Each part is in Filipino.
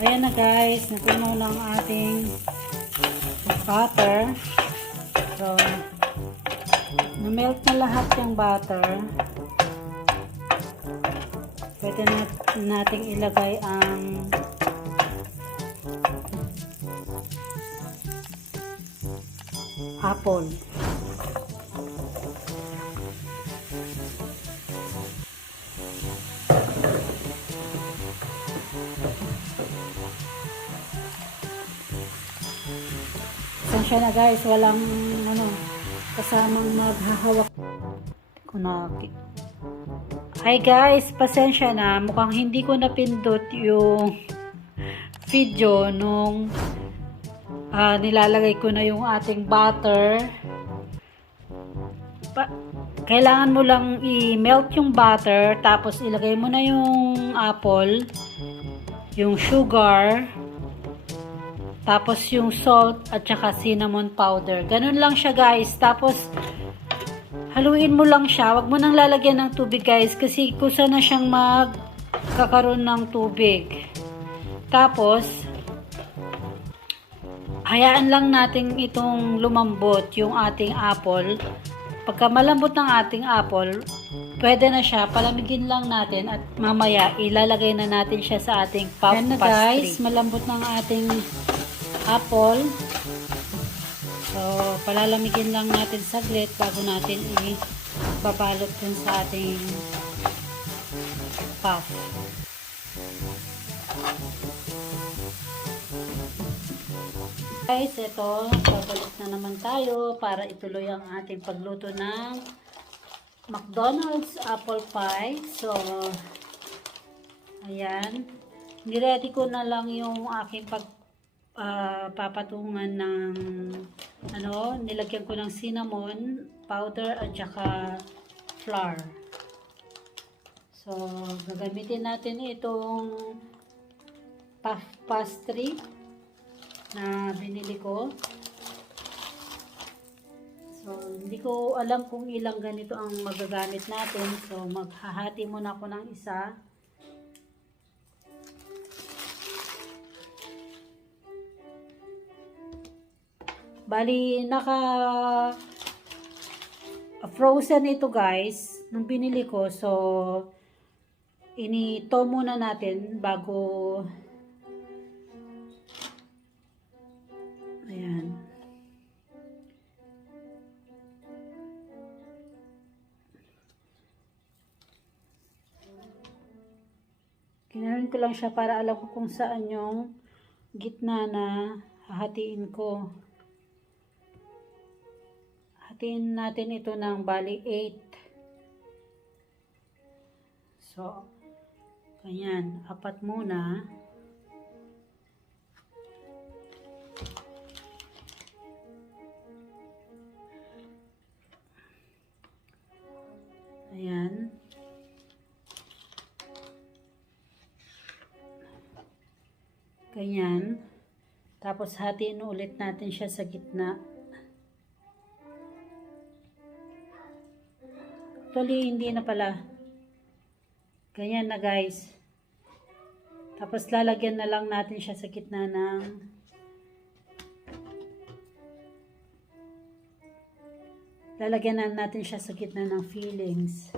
Ayan na guys, natunaw na ang ating butter. So, na-melt na lahat yung butter. Pwede nating ilagay ang apple. Pasensya na guys, walang kasamang maghahawak. Hi guys, pasensya na, mukhang hindi ko napindot yung video nung nilalagay ko na yung ating butter. Kailangan mo lang i-melt yung butter, tapos ilagay mo na yung apple, yung sugar, tapos yung salt at saka cinnamon powder. Ganun lang siya guys. Tapos haluin mo lang siya. Wag mo nang lalagyan ng tubig guys, kasi kusa na siyang magkakaroon ng tubig. Tapos hayaan lang natin itong lumambot yung ating apple. Pagka malambot ng ating apple, pwede na siya, palamigin lang natin at mamaya ilalagay na natin siya sa ating puff pastry. Guys, malambot ng ating apple. So, palalamigin lang natin saglit bago natin ibabalot dun sa ating puff. Guys, ito, babalik na naman tayo para ituloy ang ating pagluto ng McDonald's apple pie. So, ayan. Niready ko na lang yung aking papatungan ng nilagyan ko ng cinnamon powder at saka flour. So, gagamitin natin itong puff pastry na binili ko. So, hindi ko alam kung ilang ganito ang magagamit natin. So, maghahati muna ako ng isa. Bali, frozen ito guys, nung binili ko. So, inito muna natin bago. Ayan. Ginanon ko lang siya para alam ko kung saan yung gitna na hahatiin ko. Hatiin natin ito ng bali 8. So, ganyan. 4 muna. Ayan. Ganyan. Tapos hatiin ulit natin siya sa gitna. Actually, hindi na pala. Ganyan na guys. Tapos lalagyan na lang natin siya sa gitna ng fillings.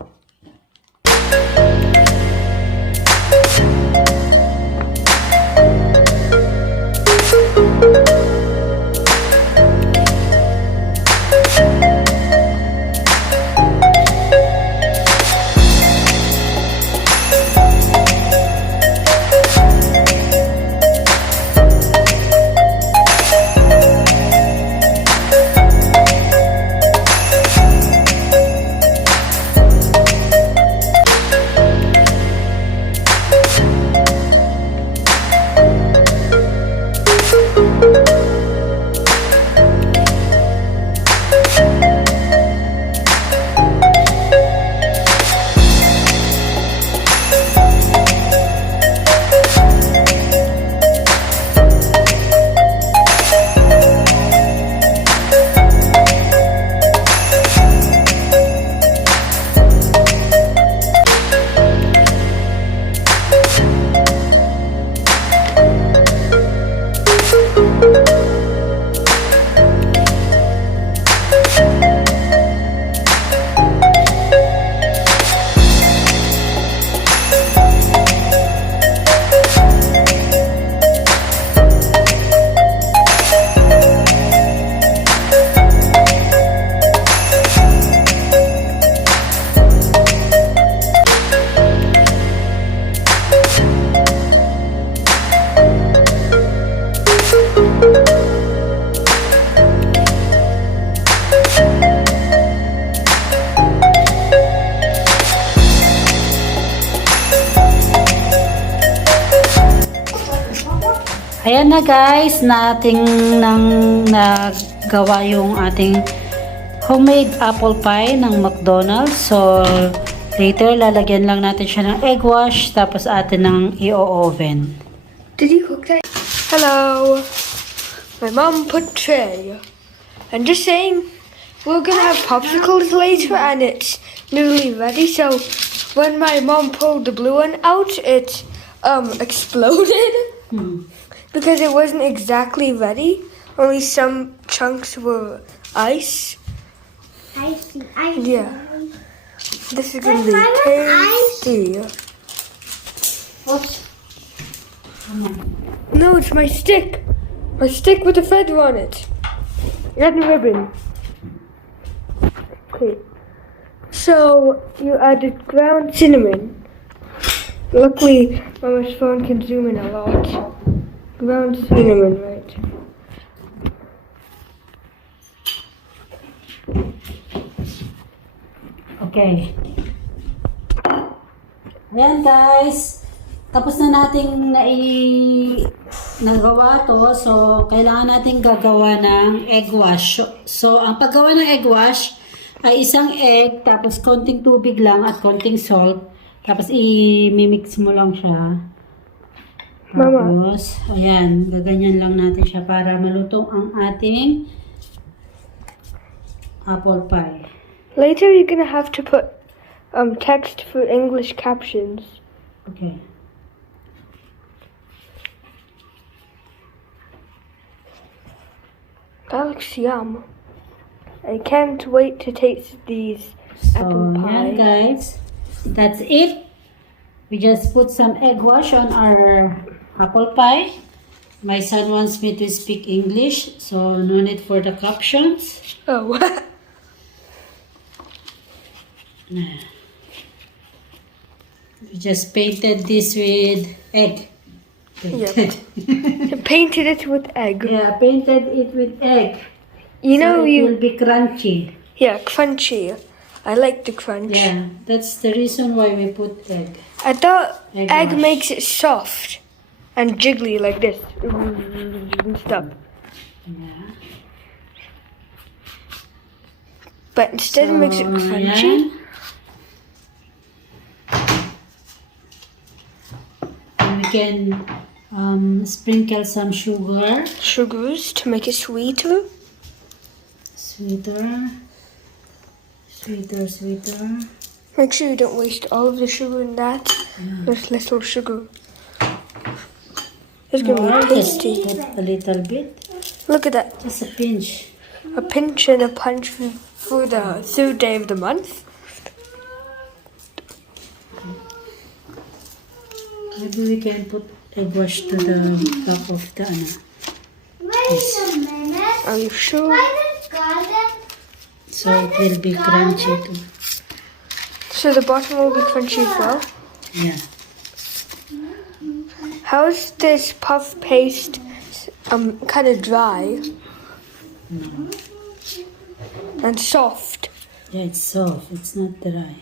Ayan na guys, nating nang nagawa yung ating homemade apple pie ng McDonald's. So, later lalagyan lang natin siya ng egg wash, tapos atin ng i-oven. Did you cook that? Hello. My mom put tray. And just saying, we're gonna have popsicles later and it's nearly ready. So when my mom pulled the blue one out, it exploded because it wasn't exactly ready. Only some chunks were ice. Icy. Yeah. This is gonna be tasty. Oops. No, it's my stick. My stick with a feather on it. And a ribbon. Okay. So, you added ground cinnamon. Luckily, Mama's phone can zoom in a lot. Ground cinnamon, right? Okay. Ayan guys. Tapos na nating nagawa to. So, kailangan nating gagawa ng egg wash. So, ang paggawa ng egg wash ay isang egg, tapos konting tubig lang at konting salt. Tapos, i-mix mo lang siya. Tapos, ayan, gaganyan lang natin siya para malutong ang ating apple pie. Later, you're gonna have to put text for English captions. Okay. That looks yum. I can't wait to taste these apple pie. Yan guys, that's it. We just put some egg wash on our apple pie. My son wants me to speak English, so no need for the captions. Oh. We just painted this with egg. Painted it with egg. Yeah, painted it with egg. You know, so it will be crunchy. Yeah, crunchy. I like the crunch. Yeah, that's the reason why we put egg. I thought egg wash. makes it soft and jiggly like this and stuff. Yeah. But instead it makes it crunchy. Yan. And we can sprinkle some sugar. Sugars to make it sweeter. Sweeter. Make sure you don't waste all of the sugar in that. There's little sugar. It's gonna be tasty. Put a little bit. Look at that. Just a pinch. A pinch and a punch for the third day of the month. Maybe we can put egg wash to the top of the Wait a minute. Are you sure? Why this garden? so it will be crunchy too. So the bottom will be crunchy as well. Yeah. How's this puff paste kind of dry No. and soft? Yeah, it's soft. It's not dry.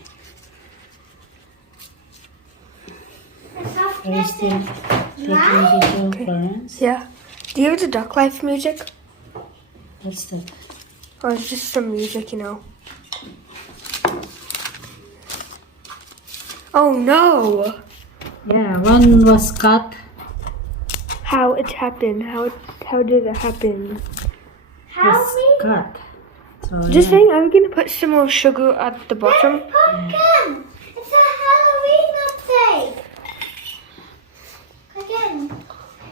Are you still taking video, Florence? Yeah. Do you hear the duck life music? What's that? Or it's just some music, you know? Oh no! Yeah, one was cut. How it happened? How did it happen? Was cut. So Just yeah. saying, are we gonna put some more sugar at the bottom? Pumpkin! It's a Halloween update! Again,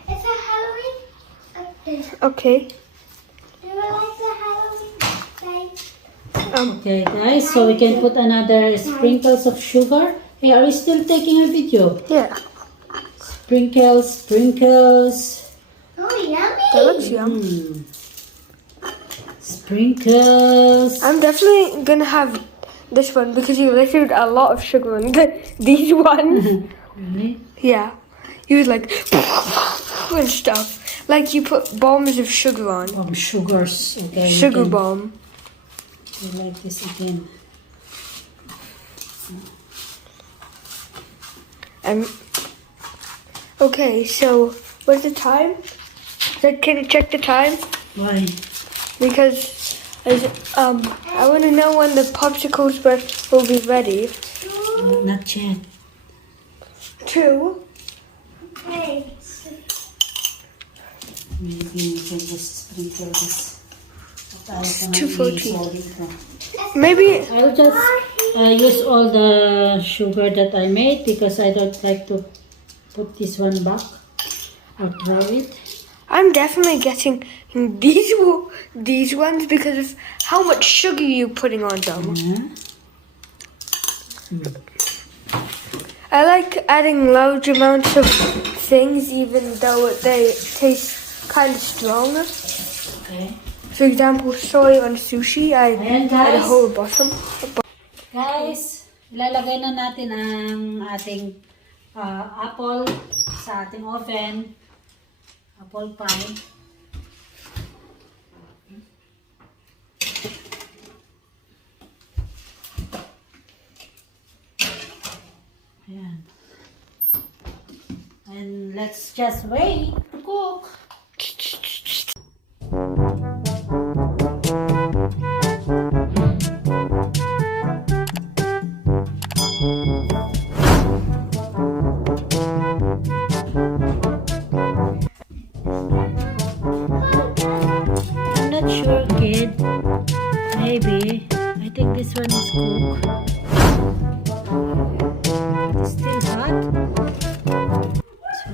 it's a Halloween update. Okay. Do you like the Halloween update? Okay, guys, so we can put another sprinkles of sugar. Hey, are you still taking a video? Yeah. Sprinkles. Oh, yummy! That looks yum. Sprinkles. I'm definitely gonna have this one because you littered a lot of sugar in these ones. Really? Yeah. You was like and stuff. Like you put bombs of sugar on. Sugars. Okay. Sugar bomb. We like this again. Okay, so what's the time? So can you check the time? Why? Because I want to know when the popsicles will be ready. Not yet. 2. Okay. Maybe we can just sprinkle this. 2:14. Maybe I'll just use all the sugar that I made because I don't like to put this one back or throw it. I'm definitely getting these ones because of how much sugar you're putting on them. I like adding large amounts of things even though they taste kind of strong. Okay. For example, soy on sushi, I Ayan, add a guys. whole bottom. Guys, ilalagay na natin ang ating apple sa ating oven. Apple pie. Ayan. And let's just wait to cook. I'm not sure, kid. Maybe. I think this one is cooked. It's still hot. So,